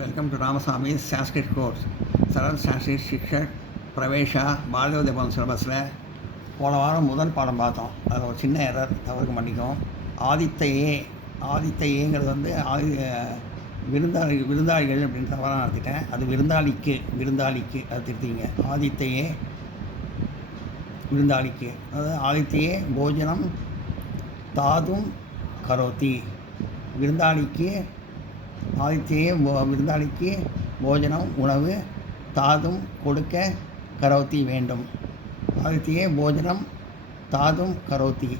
Welcome to Ramaswamy's Sanskrit course. சரல் Sanskrit சிக்ஷக் பிரவேஷா பாலயோதபம் சிலபஸில் போன வாரம் முதல் பாடம் பார்த்தோம். அதில் ஒரு சின்ன எரர் தவறுக்கு மன்னிக்கும். ஆதித்தையேங்கிறது வந்து விருந்தாளிகள் அப்படின்னு தவறாக நடத்திட்டேன். அது விருந்தாளிக்கு அது திருத்திங்க. ஆதித்தையே விருந்தாளிக்கு, அதாவது ஆதித்தையே போஜனம் தாதும் கரோத்தி. விருந்தாளிக்கு போஜனம் உணவு தாதும் கொடுக்க கரோத்தி வேண்டும். ஆதித்தையே போஜனம் தாதும் கரோத்தி,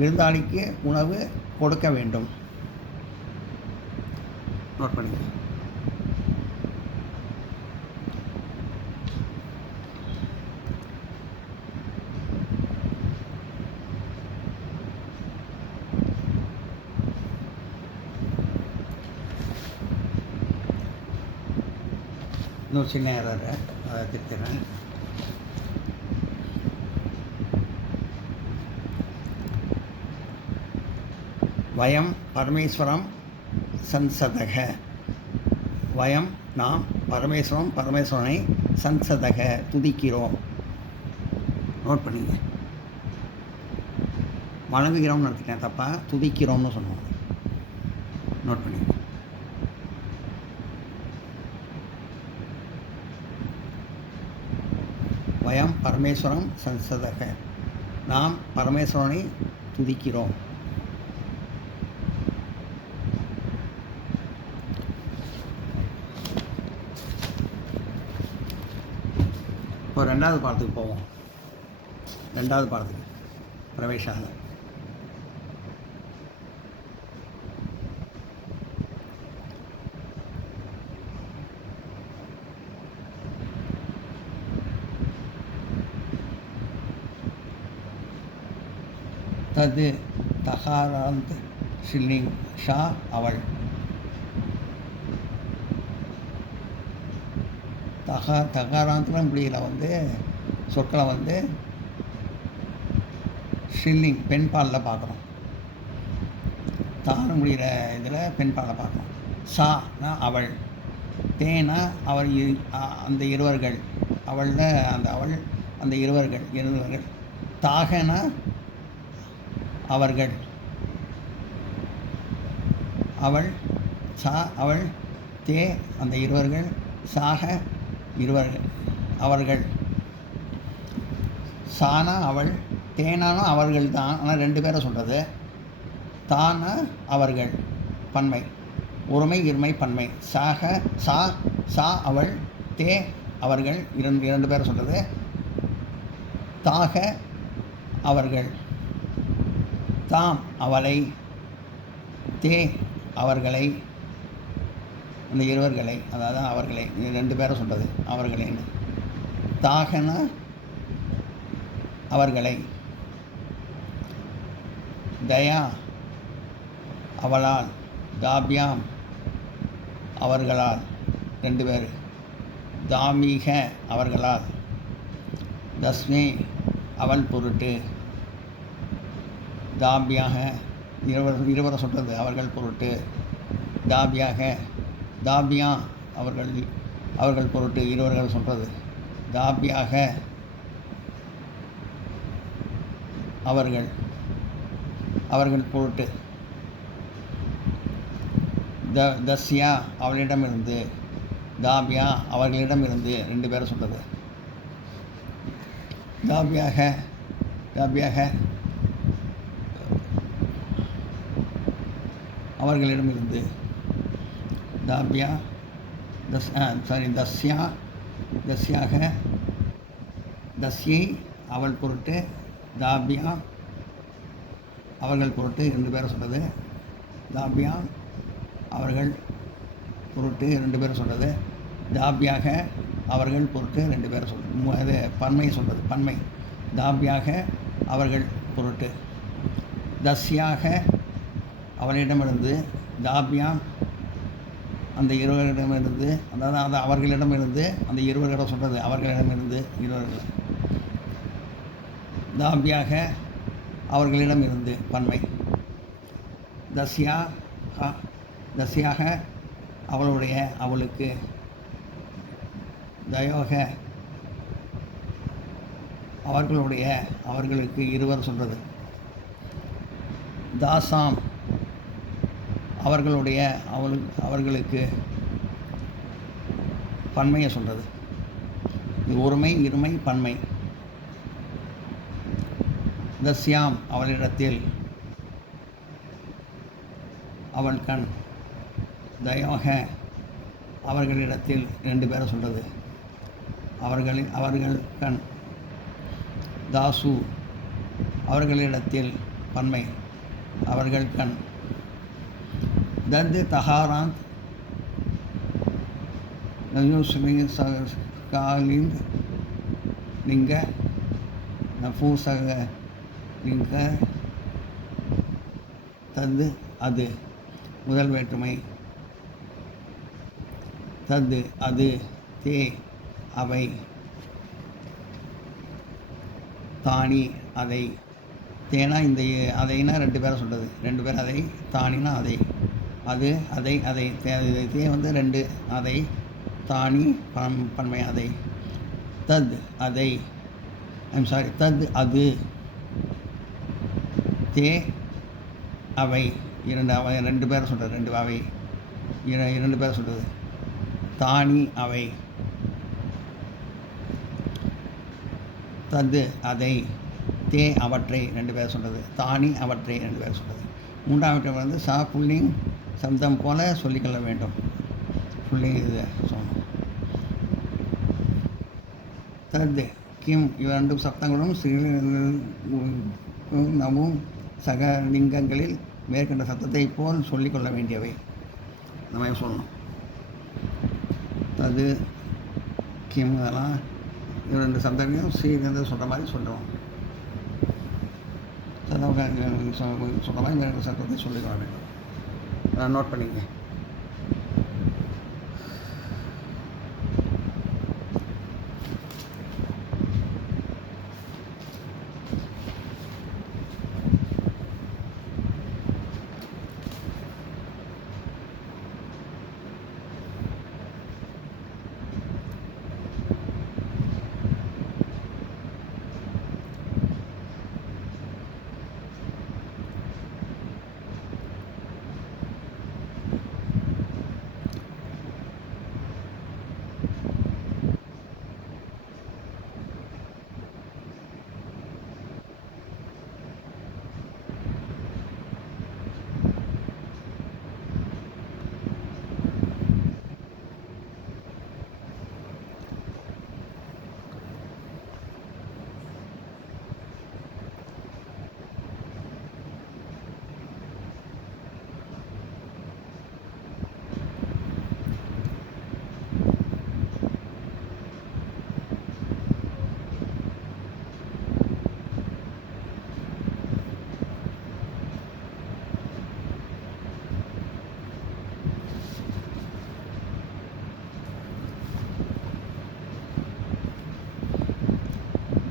விருந்தாளிக்கு உணவு கொடுக்க வேண்டும். நோட் பண்ணிக்க. இன்னொரு சின்ன எரர் அதை திருத்துறேன். வயம் பரமேஸ்வரம் சன்சதக. வயம் நாம் பரமேஸ்வரனை சன்சதக துதிக்கிறோம். நோட் பண்ணிங்க. வணங்குகிறோம்னு நடத்திட்டேன், தப்பாக துதிக்கிறோம்னு சொன்னோம். நோட் பண்ணிங்க. வயம் பரமேஸ்வரம் சன்சதக, நாம் பரமேஸ்வரனை துதிக்கிறோம். இப்போ ரெண்டாவது பாடத்துக்கு போவோம். ரெண்டாவது பாடத்துக்கு பிரவேஷாக. தது தகாராந்த் ஷில்லிங் ஷா அவள். தகாராந்தில் முடியல வந்து சொற்களை வந்து ஷில்லிங் பெண் பாலில் பார்க்குறோம். தான முடிகிற இதில் பெண் பாலில் பார்க்குறோம். ஷானா அவள், தேனா அவர் அந்த இருவர்கள், அவளில் அந்த இருவர்கள். தாகனா அவர்கள், அவள் அவள், தே அந்த இருவர்கள், சாக இருவர்கள் அவர்கள். சானா அவள், தேனானும் அவர்கள் தான், ஆனால் ரெண்டு பேரை சொல்கிறது. தானா அவர்கள் பன்மை, ஒருமை இருமை பன்மை. சா அவள், தே அவர்கள், இரண்டு பேரை சொல்கிறது. தாக அவர்கள், தாம் அவளை, தே அவர்களை, அந்த இருவர்களை, அதாவது அவர்களை ரெண்டு பேரை சொல்கிறது அவர்களைன்னு. தாகன அவர்களை, தயா அவளால், தாபியாம் அவர்களால் ரெண்டு பேர், தாமீக அவர்களால், தஸ்மே அவள் பொருட்டு, தாபியாக இருவரை சொல்கிறது அவர்கள் பொருட்டு, தாபியா அவர்கள் பொருட்டு இருவர்கள் சொல்கிறது. தாபியாக அவர்கள் பொருட்டு. தஸ்யா அவளிடமிருந்து, தாபியா அவர்களிடமிருந்து ரெண்டு பேரை சொல்கிறது. தாபியாக அவர்களிடமிருந்து, தாபியா தஸ்யாக தஸ்யை அவள் பொருட்டு, தாபியா அவர்கள் பொருட்டு ரெண்டு பேரை சொல்கிறது. தாபியா அவர்கள் பொருட்டு ரெண்டு பேரை சொல்கிறது. தாபியாக அவர்கள் பொருட்டு ரெண்டு பேரை சொல்கிறது. அது பன்மையை சொல்கிறது, பன்மை. தாபியாக அவர்கள் பொருட்டு. தஸ்யாக அவளிடமிருந்து, தாபியா அந்த இருவரிடமிருந்து, அதாவது அவர்களிடமிருந்து, அந்த இருவர்களிடம் சொல்கிறது அவர்களிடமிருந்து இருவர்கள். தாபியாக அவர்களிடமிருந்து பன்மை. தஸ்யாக அவளுடைய அவளுக்கு, தயோக அவர்களுடைய அவர்களுக்கு இருவர் சொல்கிறது. தாசாம் அவர்களுடைய அவர்களுக்கு பன்மையை சொல்கிறது. இது ஒருமை இருமை பன்மை. தஸ்யாம் அவளிடத்தில், அவள் கண். தயோக அவர்களிடத்தில், 2 பேரை சொல்கிறது. அவர்கள் கண். தாசு அவர்களிடத்தில் பன்மை, அவர்கள் கண். தத் தஹாராந்த் காலிங் லிங்க நபூசக லிங்க. தது அது முதல் வேற்றுமை. தது அது. தே அவை. தானி அதை. தேனா இந்த அதைனா 2 பேரை சொல்கிறது. 2 பேர் அதை. தானினா அதை. அது அதை அதை. தே 2 அதை. தானி பன்மை அதை. தத் அதை. தத் அது. தே அவை. 2 பேரை சொல்கிறது. 2 அவை. 2 பேரை சொல்கிறது. தானி அவை. தது அதை. தே அவற்றை 2 பேர் சொல்கிறது. தானி அவற்றை 2 பேர் சொல்கிறது. 3வது சா புல்லிங் சப்தம் போல சொல்லிக்கொள்ள வேண்டும். புல்லிங் இது சொல்லணும். தது கிம் 2 சப்தங்களும் நவும் சக லிங்கங்களில் மேற்கண்ட சத்தத்தை போல் சொல்லிக்கொள்ள வேண்டியவை. நம்ம சொல்லணும். தது கிம் அதெல்லாம் 2 சப்தங்களையும் ஸ்ரீகந்த சொல்கிற மாதிரி சொல்கிறோம். சொல்கிற மாதிரி மேற்கண்ட சத்தத்தை சொல்லிக்கொள்ள வேண்டும். நோட் பண்ணிங்க.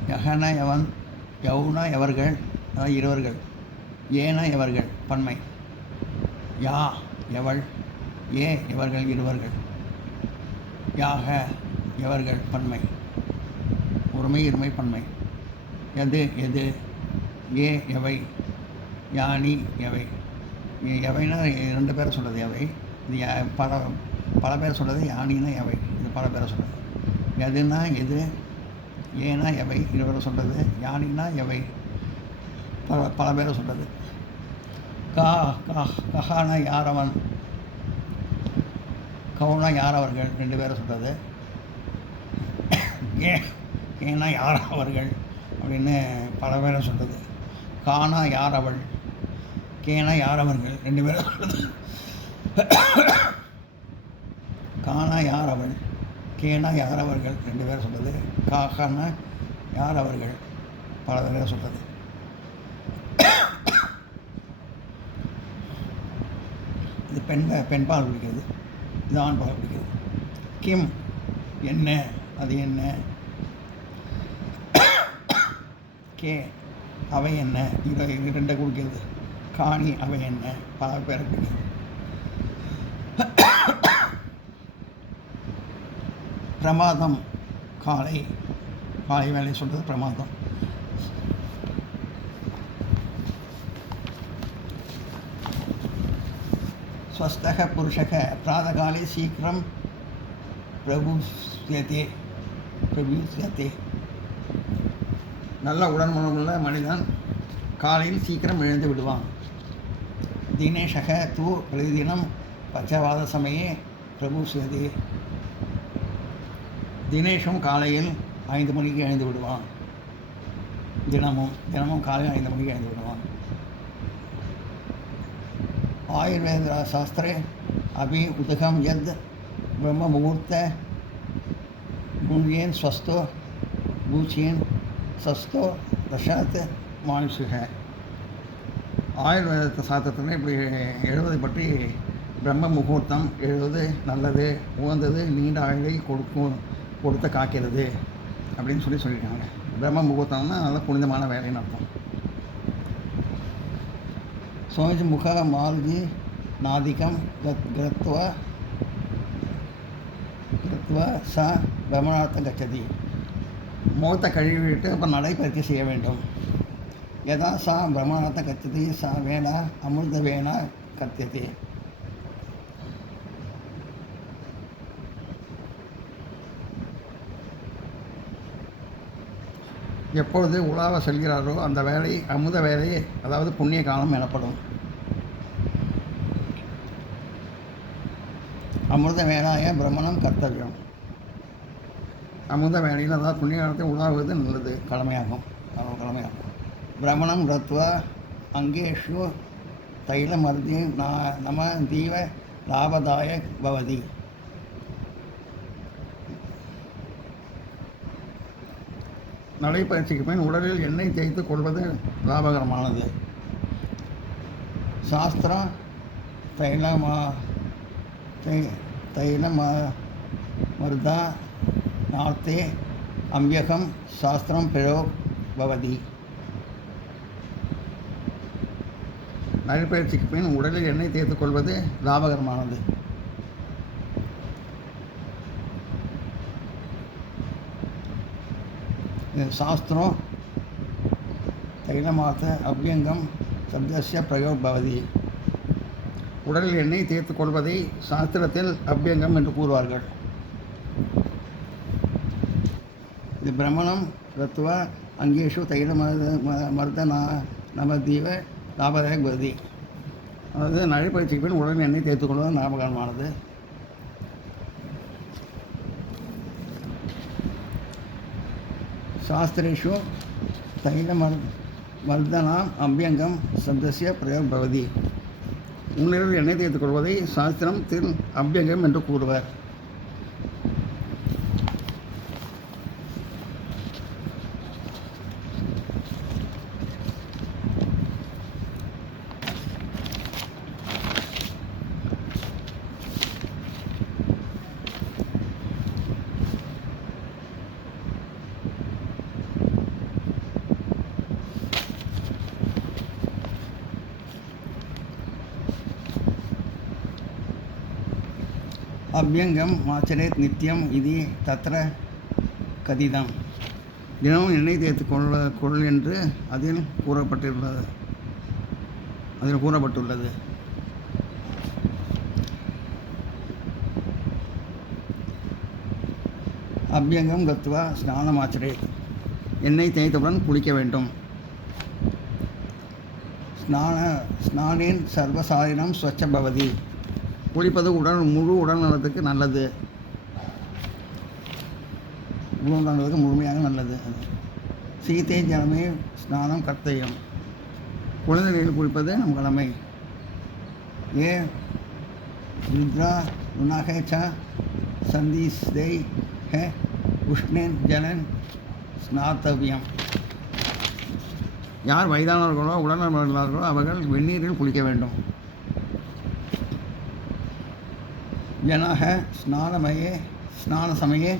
யகன எவன். யவுனா எவர்கள், இருவர்கள். ஏனா எவர்கள் பன்மை. யா எவள். ஏ எவர்கள் இருவர்கள். யாக எவர்கள் பன்மை. ஒருமை இருமை பன்மை. எது எது. ஏ எவை. யானி எவை. எவைனா 2 பேரை சொல்கிறது எவை. இது பல பேர் சொல்கிறது. யானினா எவை. இது பல பேரை சொல்கிறது. எதுனா எது. ஏனா எவை இருவரை சொல்கிறது. யானினா எவை பல பேரை சொல்கிறது. கஹானா யாரவன். கவுனா யார் அவர்கள் 2 பேரை சொல்கிறது. ஏனா யார் அவர்கள் அப்படின்னு பல பேரை சொல்கிறது. கானா யார் அவள். கேனா யார் அவர்கள் 2 பேரை சொல்கிறது. கானா யார் அவள். கேனா யார் அவர்கள் 2 பேரை சொல்கிறது. காகனா யார் அவர்கள் பல பேரை சொல்கிறது. இது பெண்பால் பிடிக்கிறது. இது ஆண்பால் பிடிக்கிறது. கிம் என்ன. அது என்ன. கே அவை என்ன. இதை 2 கொடுக்கிறது. காணி அவை என்ன பல பேரை பிடிக்கிறது. பிரமாதம் காலை காலை வேலை சொல்கிறது பிரமாதம். ஸ்வஸ்தக புருஷக பிராதகாலே சீக்கிரம் பிரபுஸ்யதே. நல்ல உடன்மனமுள்ள மனிதன் காலையில் சீக்கிரம் எழுந்து விடுவான். தினேஷக தூ பிரதிதினம் பச்சவாத சமயே பிரபுஸ்யதே. தினேஷும் காலையில் 5 மணிக்கு எழுந்து விடுவான். தினமும் காலையில் 5 மணிக்கு எழுந்து விடுவான். ஆயுர்வேத சாஸ்திரே அபி உதகம் யத் பிரம்ம முகூர்த்த முன்யேன் ஸ்வஸ்தோ பூச்சியன் சஸ்தோ தஷாத் மானுஷிக. ஆயுர்வேத சாஸ்திரத்தில் இப்படி எழுவதை பற்றி பிரம்ம முகூர்த்தம் எழுவது நல்லது, உகந்தது, நீண்ட ஆயுளை கொடுத்து காக்கிறது அப்படின்னு சொல்லியிருக்காங்க. பிரம்ம முகூர்த்தம்னா நல்ல புனிதமான வேலைன்னு அர்த்தம். சுவாமிஜி முக மால்கி நாதிக்கம் கிருத்வா ச பிரமணார்த்தம் கச்சதி. முகத்தை கழுவிவிட்டு அப்புறம் நடைப்பயிற்சி செய்ய வேண்டும். யதா சா பிரமணார்த்தம் கச்சதி சா வேணா அமிர்த வேணா கத்தியதி. எப்பொழுது உலாவ செல்கிறாரோ அந்த வேலை அமுத வேலை, அதாவது புண்ணிய காலம் எனப்படும். அமிர்த வேளாய பிரம்மணம் கர்த்தவியம். அமுத வேலையில் அதாவது புண்ணிய காலத்தை உலாவுவது நல்லது, கடமையாகும். பிரம்மணம் ரத்வா அங்கேஷு தைலமர்தி நம தீவ லாபதாய பவதி. நடைப்பயிற்சிக்கு பின் உடலில் எண்ணெய் தேய்த்து கொள்வது லாபகரமானது. சாஸ்திரம் தைலமர்தா நார்த்தே அம்யகம் சாஸ்திரம் பிரயோக் பவதி. நடைப்பயிற்சிக்கு பின் உடலில் எண்ணெய் தேய்த்து கொள்வது லாபகரமானது. சாஸ்திரம் தைலமார்த்த அவ்யங்கம் சப்தஸ்ய பிரயோக் பவதி. உடலில் எண்ணெய் தேய்த்து கொள்வதை சாஸ்திரத்தில் அவ்யங்கம் என்று கூறுவார்கள். இது பிரம்மணம் ரத்வா அங்கேஷு தைலமர்த நமதீவ லாபதாயக பவதி. அதாவது நடைப்பயிற்சிக்கு பின் உடலில் எண்ணெய் தேய்த்து கொள்வது லாபகரமானது. சாஸ்திரேஷு தைலமர்தனாம் அவ்யங்கம் சப்தஸ்ய பிரயோக் பவதி. உன்னில் எண்ணெய் தேய்த்துக் கொள்வதை சாஸ்திரத்தில் அவ்யங்கம் என்று கூறுவர். அவ்யங்கம் ஆச்சரேத் நித்தியம் இது தத்ர கதிதம். தினமும் எண்ணெய் தேய்த்து கொள் என்று அதில் கூறப்பட்டுள்ளது. அவ்யங்கம் கத்வா ஸ்நானம் ஆச்சரேத். எண்ணெய் தேய்த்தவுடன் குளிக்க வேண்டும். ஸ்நானேன் சர்வசாரினம் ஸ்வச்ச பவதி. குளிப்பது முழு உடல் நலத்துக்கு நல்லது. முழுமையாக நல்லது. சீதை ஜனமே ஸ்நானம் கர்த்தவியம். குழந்தை நீரில் குளிப்பது நம் கடமை. ஏ ருத்ரா உணாகேச்சா சந்தீஸ்தை ஹே உஷ்ணேன் ஜலன் ஸ்நாத்தவியம். யார் வயதானவர்களோ உடல்நலர்களோ அவர்கள் வெந்நீரில் குளிக்க வேண்டும். ஜனாக ஸ்நான சமயே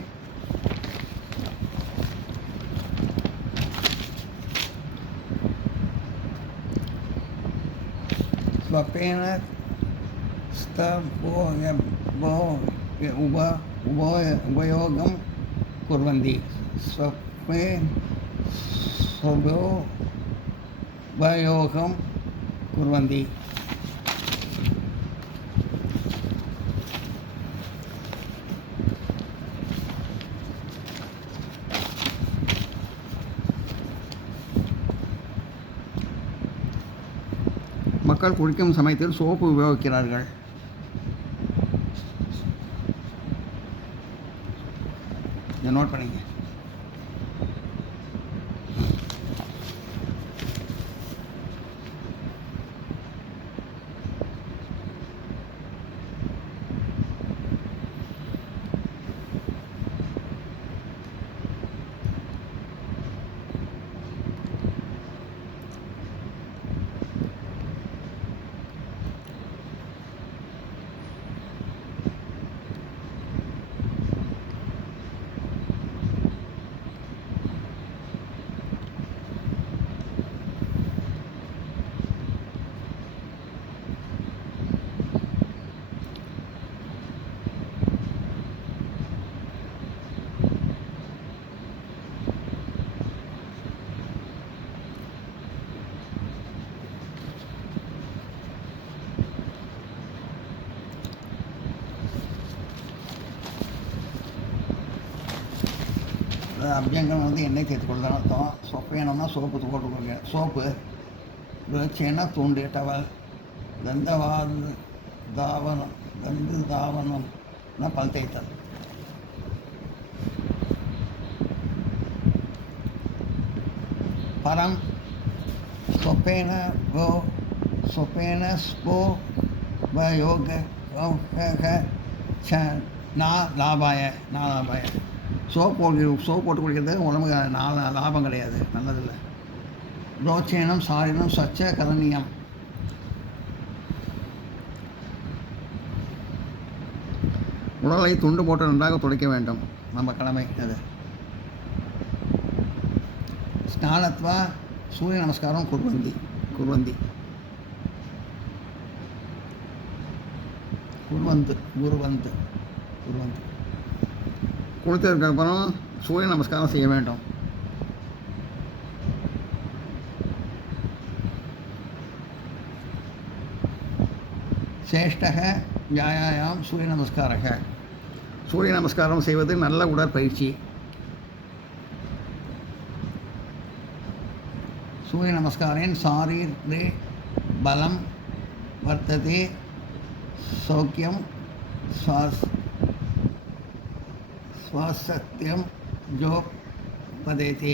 ஸ்வப்பேன ஸ்தபோ उप उपयोगं कुर्वन्ति स्वप्ने उपयोगं कुर्वन्ति மக்கள் குளிக்கும் சமயத்தில் சோப்பு உபயோகிக்கிறார்கள். இதை நோட் பண்ணிங்க. அபியங்கம் வந்து எண்ணெய் சேர்த்துக்கொள்ளதான் அர்த்தம். சொப்பு வேணும்னா சோப்பு போட்டுக்கொள்ள. சோப்பு ருச்சின்னா தூண்டு டவல் தாவனம்னா பல் தேய்த்தல். பரம் சொப்பேன ஸ்போ யோக லாபாய சோப்பு போட்டு குடிக்கிறது உடம்புக்கு லாபம் கிடையாது, நல்லதில்லை. ரோச்சேனம் சாரினம் ஸ்வச்ச கதனியம். உடலை துண்டு போட்டு நன்றாக துடைக்க வேண்டும், நம்ம கடமை அது. ஸ்நானத்வா சூரிய நமஸ்காரம் குர்வந்தி குளித்ததுக்கப்புறம் சூரிய நமஸ்காரம் செய்ய வேண்டும். சேஷ்டக வியாயாம் சூரிய நமஸ்காரக. சூரிய நமஸ்காரம் செய்வது நல்ல உடற்பயிற்சி. சூரிய நமஸ்காரேன் சாரீரே பலம் வர்த்ததே சௌக்கியம் स्वास्थ्यम जो पदति.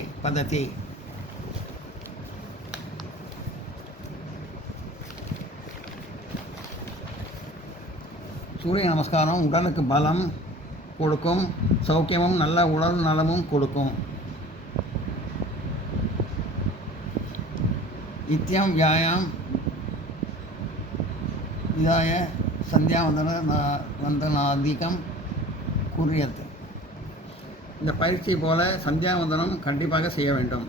சூரிய நமஸ்காரம் உடலுக்கு பலம் கொடுக்கும், சௌக்கியமும் நல்ல உடல் நலமும் கொடுக்கும். நித்தியம் வியாயாம் இதாய சந்தியாவந்தனாதிகம் குறியத்து. இந்த பயிற்சி போல சந்தியாவந்தனம் கண்டிப்பாக செய்ய வேண்டும்.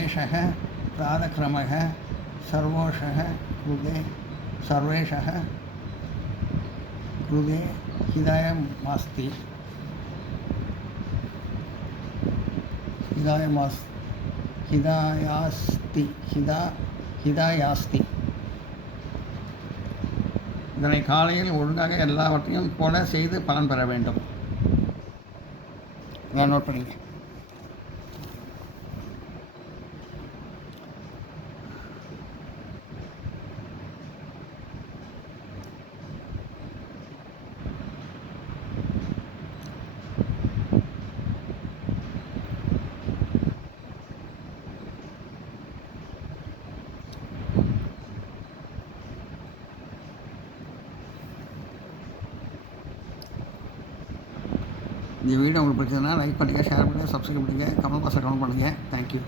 ஏஷः प्रातःक्रमः सर्वेषः कृते हितायास्ति. இதனை காலையில் ஒழுங்காக எல்லாவற்றையும் போல செய்து பலன் பெற வேண்டும். நோட் பண்ணிங்க. இந்த வீடியோ உங்களுக்கு பிடிச்சதுன்னா லைக் பண்ணுங்கள், ஷேர் பண்ணுங்கள், சப்ஸ்கிரைப் பண்ணுங்கள், கமெண்ட் பாக்ஸில் கமெண்ட் பண்ணுங்கள். தேங்க்யூ.